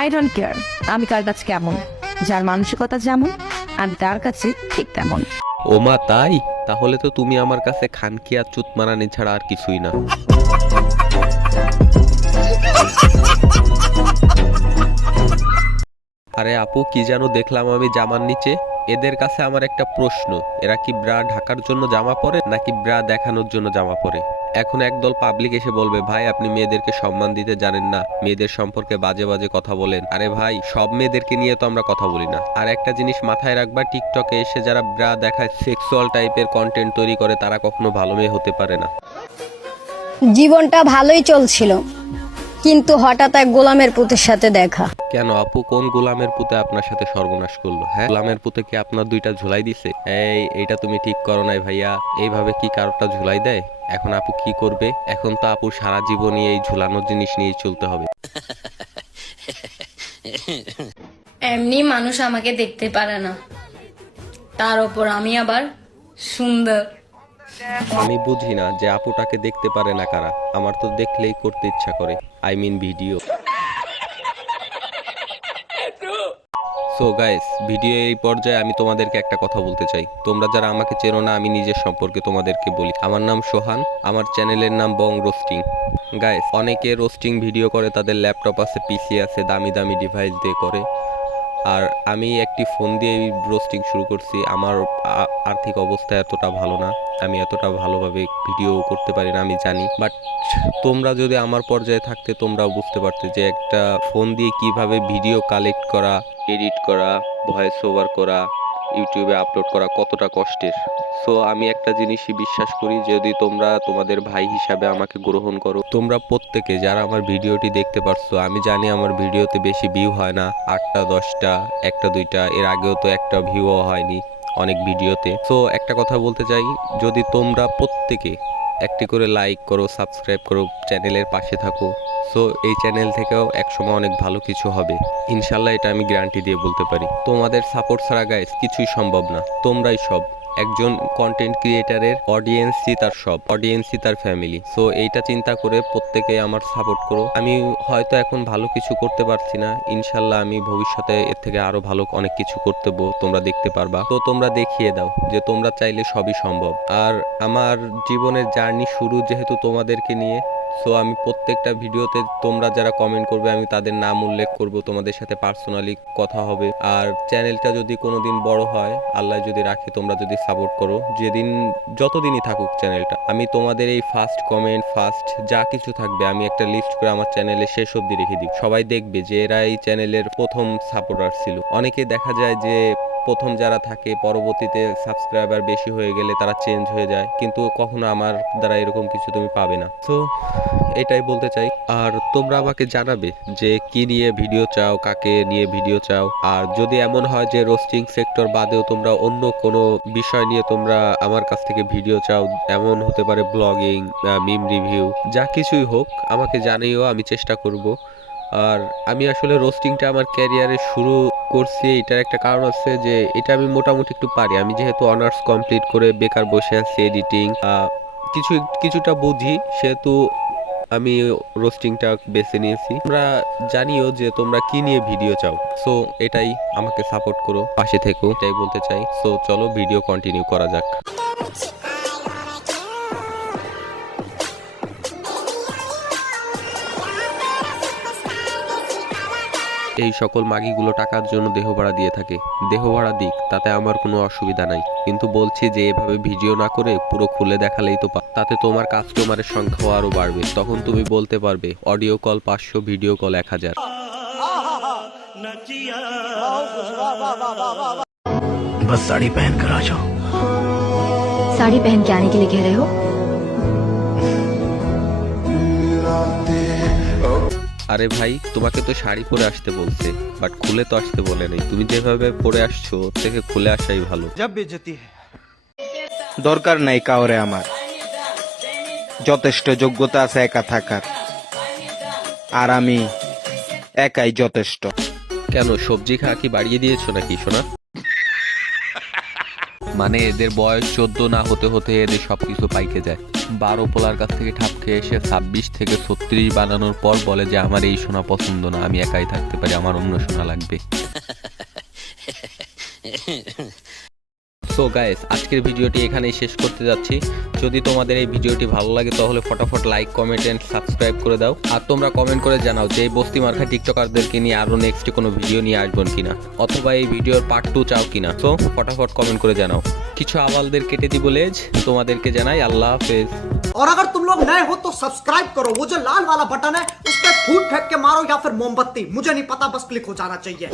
I don't care আমি কার কাছে কেমন, যার মানসিকতা যেমন আমি তার কাছে ঠিক তেমন। ওমা তাই? তাহলে তো তুমি আমার কাছে খানকি আর চুত মারানি ছাড়া আর কিছুই না। আরে আপু, কি যেন দেখলাম আমি জামার নিচে? এদের কাছে আমার একটা প্রশ্ন, এরা কি ব্রা ঢাকার জন্য জামা পরে নাকি ব্রা দেখানোর জন্য জামা পরে? এখন একদল পাবলিক এসে বলবে ভাই আপনি মেয়েদেরকে সম্মান দিতে জানেন না, মেয়েদের সম্পর্কে বাজে বাজে কথা বলেন। আরে ভাই, সব মেয়েদেরকে নিয়ে তো আমরা কথা বলি না। আর একটা জিনিস মাথায় রাখবা, টিকটকে এসে যারা ব্রা দেখায়, সেক্সুয়াল টাইপের কন্টেন্ট তৈরি করে, তারা কখনো ভালো মেয়ে হতে পারে না। জীবনটা ভালোই চলছিল, কিন্তু হঠাৎ এক গোলামের পুতের সাথে দেখা। কেন আপু, কোন গোলামের পুতে আপনার সাথে সর্বনাশ করলো? হ্যাঁ, গোলামের পুতে কি আপনার দুইটা ঝুলাই দিছে? এইটা তুমি ঠিক করো নাই ভাইয়া। এইভাবে কি কারোটা ঝুলাই দেয়? এখন আপু কি করবে? এখন তো আপু সারা জীবনই এই ঝুলানোর জিনিস নিয়েই চলতে হবে। এমনি মানুষ আমাকে দেখতে পারে না, তার ওপর আমি আবার সুন্দর। আমি বুঝি না যে আপুটাকে দেখতে পারে না কারা। আমার তো দেখলেই করতে ইচ্ছা করে, I mean video. So guys, video এই পর্যায়ে আমি তোমাদেরকে একটা কথা বলতে চাই। তোমরা যারা আমাকে চেনো না, আমি নিজের সম্পর্কে তোমাদেরকে বলি। আমার নাম সোহান, আমার চ্যানেলের নাম বং রোস্টিং। গাইস, অনেকে রোস্টিং ভিডিও করে, তাদের ল্যাপটপ আছে, পিসি আছে, দামি দামি ডিভাইস দিয়ে করে। আর আমি একটি ফোন দিয়ে রোস্টিং শুরু করছি। আমার আর্থিক অবস্থা এতটা ভালো না, আমি এতটা ভালোভাবে ভিডিও করতে পারি না, আমি জানি। বাট তোমরা যদি আমার পর্যায়ে থাকতে, তোমরাও বুঝতে পারতে যে একটা ফোন দিয়ে কিভাবে ভিডিও কালেক্ট করা, এডিট করা, ভয়েস ওভার করা, ইউটিউবে আপলোড করা কতটা কষ্টের। সো আমি একটা জিনিসই বিশ্বাস করি, যদি তোমরা তোমাদের ভাই হিসাবে আমাকে গ্রহণ করো, তোমরা প্রত্যেকে যারা আমার ভিডিওটি দেখতে পারছো, আমি জানি আমার ভিডিওতে বেশি ভিউ হয় না, 8টা 10টা, একটা দুইটা, এর আগেও তো একটা ভিউও হয়নি অনেক ভিডিওতে। সো একটা কথা বলতে চাই, যদি তোমরা প্রত্যেকে একটি করে লাইক করো, সাবস্ক্রাইব করো, চ্যানেলের পাশে থাকো, সো এই চ্যানেল থেকেও একসময় অনেক ভালো কিছু হবে ইনশাল্লাহ। এটা আমি গ্যারান্টি দিয়ে বলতে পারি। তোমাদের সাপোর্ট ছাড়া গাইস কিছুই সম্ভব না। তোমরাই সব। একজন কন্টেন্ট ক্রিয়েটারের অডিয়েন্সই তার সব, অডিয়েন্সই তার ফ্যামিলি। সো এইটা চিন্তা করে প্রত্যেকে আমার সাপোর্ট করো। আমি হয়তো এখন ভালো কিছু করতে পারছি না, ইনশাল্লাহ আমি ভবিষ্যতে এর থেকে আরো ভালো অনেক কিছু করতে তোমরা দেখতে পারবা। তো তোমরা দেখিয়ে দাও যে তোমরা চাইলে সবই সম্ভব। আর আমার জীবনের জার্নি শুরু যেহেতু তোমাদেরকে নিয়ে, সো আমি প্রত্যেকটা ভিডিওতে তোমরা যারা কমেন্ট করবে আমি তাদের নাম উল্লেখ করব, তোমাদের সাথে পার্সোনালি কথা হবে। আর চ্যানেলটা যদি কোনোদিন বড় হয়, আল্লাহ যদি রাখে, তোমরা যদি সাপোর্ট করো, যেদিন যতদিনই থাকুক চ্যানেলটা, আমি তোমাদের এই ফার্স্ট কমেন্ট, ফার্স্ট যা কিছু থাকবে, আমি একটা লিস্ট করে আমার চ্যানেলে শেষ অবধি রেখে দিই। সবাই দেখবে যে এরা এই চ্যানেলের প্রথম সাপোর্টার ছিল। অনেকে দেখা যায় যে প্রথম যারা থাকে, পরবর্তীতে সাবস্ক্রাইবার বেশি হয়ে গেলে তারা চেঞ্জ হয়ে যায়, কিন্তু কখনো আমার দ্বারা এরকম কিছু তুমি পাবে না। তো এটাই বলতে চাই। আর তোমরা আমাকে জানাবে যে কি নিয়ে ভিডিও চাও, কাকে নিয়ে ভিডিও চাও। আর যদি এমন হয় যে রোস্টিং সেক্টর বাদেও তোমরা অন্য কোনো বিষয় নিয়ে তোমরা আমার কাছ থেকে ভিডিও চাও, এমন হতে পারে ব্লগিং, মিম রিভিউ, যা কিছুই হোক, আমাকে জানিও, আমি চেষ্টা করব। আর আমি আসলে রোস্টিংটা আমার ক্যারিয়ারে শুরু করছি, এটার একটা কারণ আছে যে এটা আমি মোটামুটি একটু পারি। আমি যেহেতু অনার্স কমপ্লিট করে বেকার বসে আছি, এডিটিং কিছুটা বুঝি, সেহেতু আমি রোস্টিংটা বেছে নিয়েছি। তোমরা জানিও যে তোমরা কি নিয়ে ভিডিও চাও। সো এটাই, আমাকে সাপোর্ট করো, পাশে থেকো, এটাই বলতে চাই। সো চলো ভিডিও কন্টিনিউ করা যাক। এই সকল মাগিগুলো টাকার জন্য দেহ ভাড়া দিয়ে থাকে। দেহ ভাড়া দিক, তাতে আমার কোনো অসুবিধা নাই, কিন্তু বলছি যে এভাবে ভিডিও না করে পুরো খুলে দেখালেই তো তাতে তোমার কাস্টমারের সংখ্যাও আরো বাড়বে। তখন তুমি বলতে পারবে অডিও কল 500, ভিডিও কল 1000। बस साड़ी पहन कर आ जाओ। साड़ी पहन के आने के लिए कह रहे हो? আরে ভাই, তোমাকে তো শাড়ি পরে আসতে বলছে, বাট খুলে তো আসতে বলে নাই। তুমি যেভাবে পরে আসছো, ওর থেকে খুলে আসাই ভালো। जब बेइज्जती है দরকার নাই কাউরে, আমার যথেষ্ট যোগ্যতা আছে একা থাকার, আর আমি একাই যথেষ্ট। কেন, সবজি খাওয়া কি বাড়িয়ে দিয়েছো নাকি সোনা? মানে এদের বয়স 14 না হতে হতে এদের সবকিছু পাইকে যায়। 12 পোলার কাছ থেকে ঠাপ খেয়ে এসে 26 থেকে 36 বানানোর পর বলে যে আমার এই সোনা পছন্দ না, আমি একাই থাকতে পারি, আমার অন্য সোনা লাগবে। সো গাইস, আজকের ভিডিওটি এখানেই শেষ করতে যাচ্ছি। যদি তোমাদের এই ভিডিওটি ভালো লাগে তাহলে ফটাফট লাইক, কমেন্ট এন্ড সাবস্ক্রাইব করে দাও। আর তোমরা কমেন্ট করে জানাও যে এই বস্তি মার্কা টিকটকারদেরকে নিয়ে আরো নেক্সট কোনো ভিডিও নিয়ে আসবেন কিনা, অথবা এই ভিডিওর পার্ট 2 চাও কিনা। সো ফটাফট কমেন্ট করে জানাও। কিছু আওয়ালদের কেটে দিব লেজ, তোমাদেরকে জানাই আল্লাহ হাফেজ। और अगर तुम लोग नए हो तो सब्सक्राइब करो, वो जो लाल वाला बटन है उस पर फूट फेंक के मारो या फिर मोमबत्ती, मुझे नहीं पता, बस क्लिक हो जाना चाहिए।